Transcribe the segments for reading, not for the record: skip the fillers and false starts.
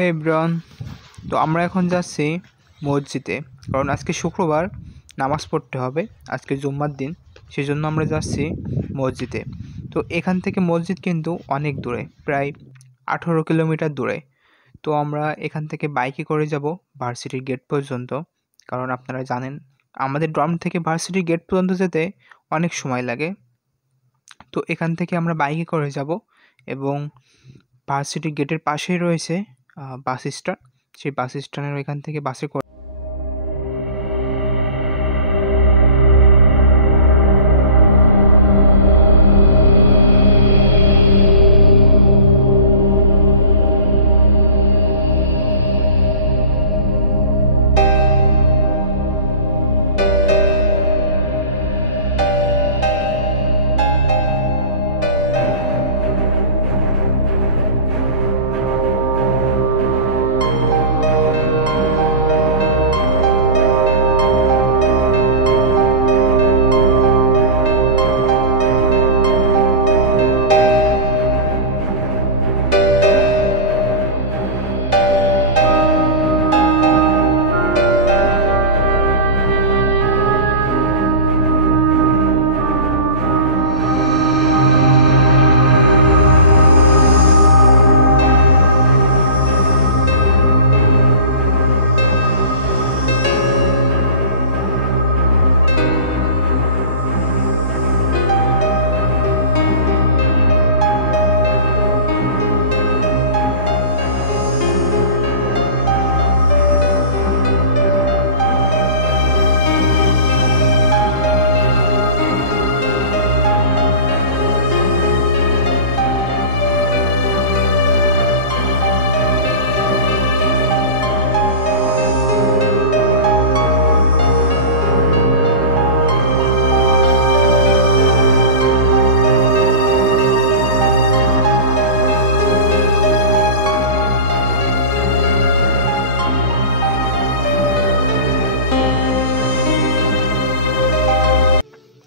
হে ব্রন, তো আমরা এখন যাচ্ছি মসজিদে, কারণ আজকে শুক্রবার নামাজ পড়তে হবে। আজকে জুম্মার দিন, সেজন্য আমরা যাচ্ছি মসজিদে। তো এখান থেকে মসজিদ কিন্তু অনেক দূরে, প্রায় 18 কিলোমিটার দূরে। তো আমরা এখান থেকে বাইকে করে যাব ভার্সিটির গেট পর্যন্ত, কারণ আপনারা জানেন আমাদের ডর্ম থেকে ভার্সিটির গেট পর্যন্ত যেতে অনেক সময় লাগে। তো এখান থেকে আমরা বাইকে করে যাব এবং ভার্সিটি গেটের পাশেই রয়েছে বাস স্ট্যান্ড। সেই বাস স্ট্যান্ডের ওইখান থেকে বাসে করে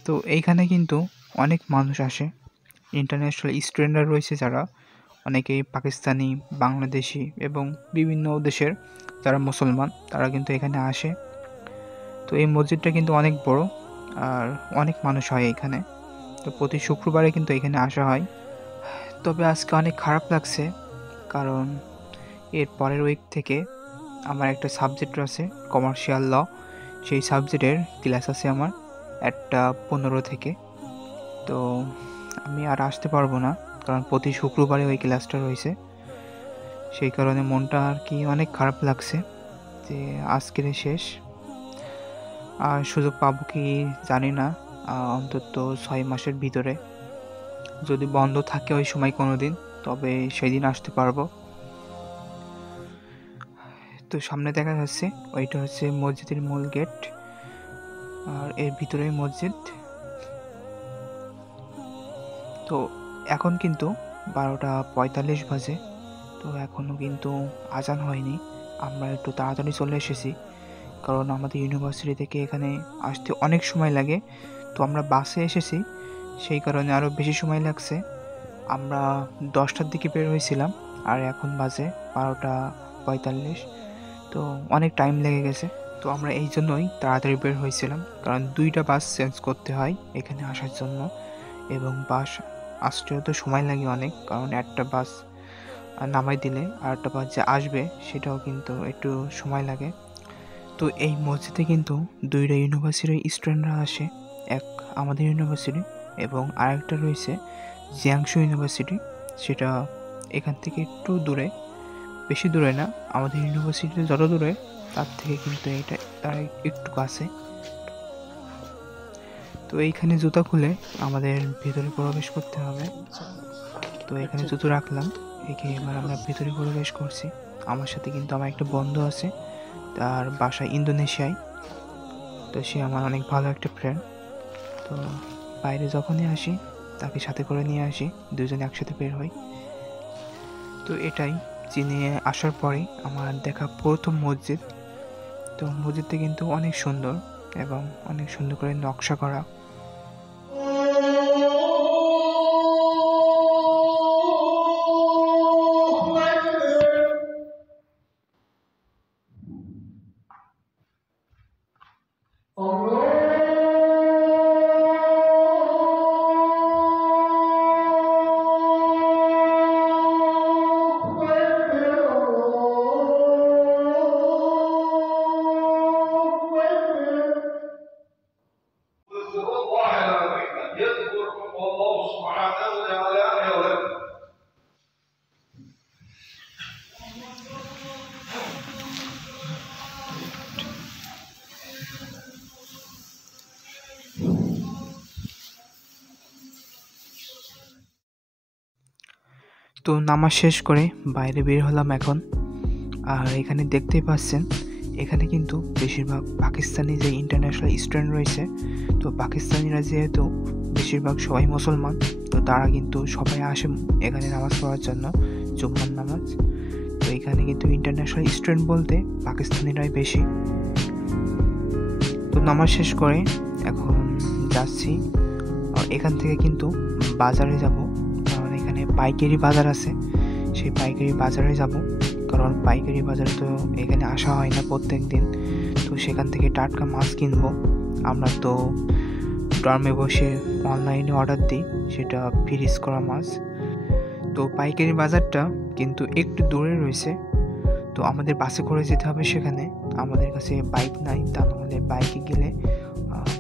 তো এইখানে কিন্তু অনেক মানুষ আসে, ইন্টারন্যাশনাল স্টুডেন্টরা রয়েছে যারা, অনেকেই পাকিস্তানি, বাংলাদেশি এবং বিভিন্ন দেশের যারা মুসলমান, তারা কিন্তু এখানে আসে। তো এই মসজিদটা কিন্তু অনেক বড় আর অনেক মানুষ হয় এখানে। তো প্রতি শুক্রবারে কিন্তু এখানে আসা হয়। তবে আজকে অনেক খারাপ লাগছে, কারণ এর পরের উইক থেকে আমার একটা সাবজেক্ট আছে কমার্শিয়াল ল। সেই সাবজেক্টের ক্লাস আছে আমার 1টা 15 থেকে। তো আমি আর আসতে পারবো না, কারণ প্রতি শুক্রবারে ওই ক্লাসটা রয়েছে। সেই কারণে মনটা আর কি অনেক খারাপ লাগছে যে আজকের শেষ। আর সুযোগ পাবো কি জানি না, অন্তত 6 মাসের ভিতরে যদি বন্ধ থাকে ওই সময় কোনো দিন, তবে সেই দিন আসতে পারবো। তো সামনে দেখা যাচ্ছে ওইটা হচ্ছে মসজিদের মূল গেট, আর এর ভিতরেই মসজিদ। তো এখন কিন্তু 12টা 45 বাজে, তো এখনও কিন্তু আজান হয়নি। আমরা একটু তাড়াতাড়ি চলে এসেছি, কারণ আমাদের ইউনিভার্সিটি থেকে এখানে আসতে অনেক সময় লাগে। তো আমরা বাসে এসেছি, সেই কারণে আরও বেশি সময় লাগছে। আমরা 10টার দিকে বের হয়েছিলাম, আর এখন বাজে 12টা 45। তো অনেক টাইম লেগে গেছে। তো আমরা এই জন্যই তাড়াতাড়ি বের হয়েছিলাম, কারণ 2টা বাস চেঞ্জ করতে হয় এখানে আসার জন্য, এবং বাস আসতেও তো সময় লাগে অনেক, কারণ একটা বাস নামাই দিলে আর একটা বাস যে আসবে সেটাও কিন্তু একটু সময় লাগে। তো এই মসজিদে কিন্তু 2টা ইউনিভার্সিটির স্টুডেন্টরা আসে, এক আমাদের ইউনিভার্সিটি এবং আরেকটা রয়েছে জিয়াংশু ইউনিভার্সিটি। সেটা এখান থেকে একটু দূরে, বেশি দূরে না, আমাদের ইউনিভার্সিটি যত দূরে তার থেকে কিন্তু এটা তার একটু কাছে। তো এইখানে জুতা খুলে আমাদের ভেতরে প্রবেশ করতে হবে। তো এখানে জুতো রাখলাম, একে এবার আমরা ভেতরে প্রবেশ করছি। আমার সাথে কিন্তু আমার একটা বন্ধু আছে, তার বাসা ইন্দোনেশিয়ায়। তো সে আমার অনেক ভালো একটা ফ্রেন্ড। তো বাইরে যখনই আসি তাকে সাথে করে নিয়ে আসি, দুজনে একসাথে বের হই। তো এটাই চীনে আসার পরে আমার দেখা প্রথম মসজিদ। তো মসজিদটা কিন্তু অনেক সুন্দর এবং অনেক সুন্দর করে নকশা করা। তো নামাজ শেষ করে বাইরে বের হলাম এখন। আর এখানে দেখতেই পাচ্ছেন, এখানে কিন্তু বেশিরভাগ পাকিস্তানি যে ইন্টারন্যাশনাল স্টুডেন্ট রয়েছে, তো পাকিস্তানিরা যেহেতু বেশিরভাগ সবাই মুসলমান, তো তারা কিন্তু সবাই আসে এখানে নামাজ পড়ার জন্য, জুম্মার নামাজ। তো এখানে কিন্তু ইন্টারন্যাশনাল স্টুডেন্ট বলতে পাকিস্তানিরাই বেশি। তো নামাজ শেষ করে এখন যাচ্ছি, এখান থেকে কিন্তু বাজারে যাব, কারণ এখানে পাইকারি বাজার আছে, সেই পাইকারি বাজারে যাব। কারণ পাইকারি বাজারে তো এখানে আসা হয় না প্রত্যেক দিন, তো সেখান থেকে টাটকা মাছ কিনবো। আমরা তো ডর্মে বসে অনলাইনে অর্ডার দিই, সেটা ফ্রিজ করা মাছ। তো পাইকারি বাজারটা কিন্তু একটু দূরে রয়েছে, তো আমাদের বাসে করে যেতে হবে সেখানে। আমাদের কাছে বাইক নাই, তা নাহলে বাইকে গেলে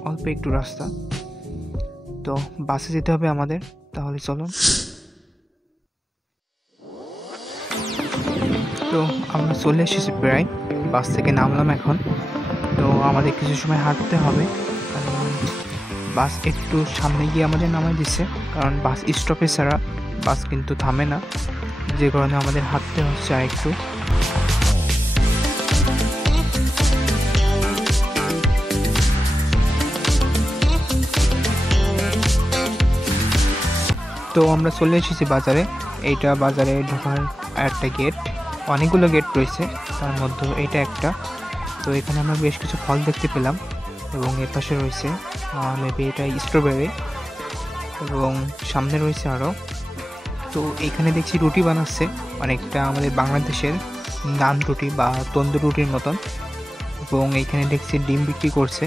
অল্প একটু রাস্তা, তো বাসে যেতে হবে আমাদের। তাহলে চলো। তো আমরা চলে এসেছি প্রায়, বাস থেকে নামলাম এখন। তো আমাদের কিছু সময় হাঁটতে হবে, কারণ বাস একটু সামনে গিয়ে আমাদের নামাই দিচ্ছে, কারণ বাস স্টপে ছাড়া বাস কিন্তু থামে না, যে কারণে আমাদের হাঁটতে হচ্ছে আর একটু। তো আমরা চলে এসেছি বাজারে। এইটা বাজারে ঢোকার একটা গেট, অনেকগুলো গেট রয়েছে, তার মধ্যে এটা একটা। তো এখানে আমরা বেশ কিছু ফল দেখতে পেলাম, এবং এর পাশে রয়েছে মেবি এটা স্ট্রবেরি, এবং সামনে রয়েছে আরও। তো এখানে দেখছি রুটি বানাচ্ছে, অনেকটা আমাদের বাংলাদেশের নান রুটি বা তন্দুর রুটির মতন, এবং এখানে দেখছি ডিম বিক্রি করছে।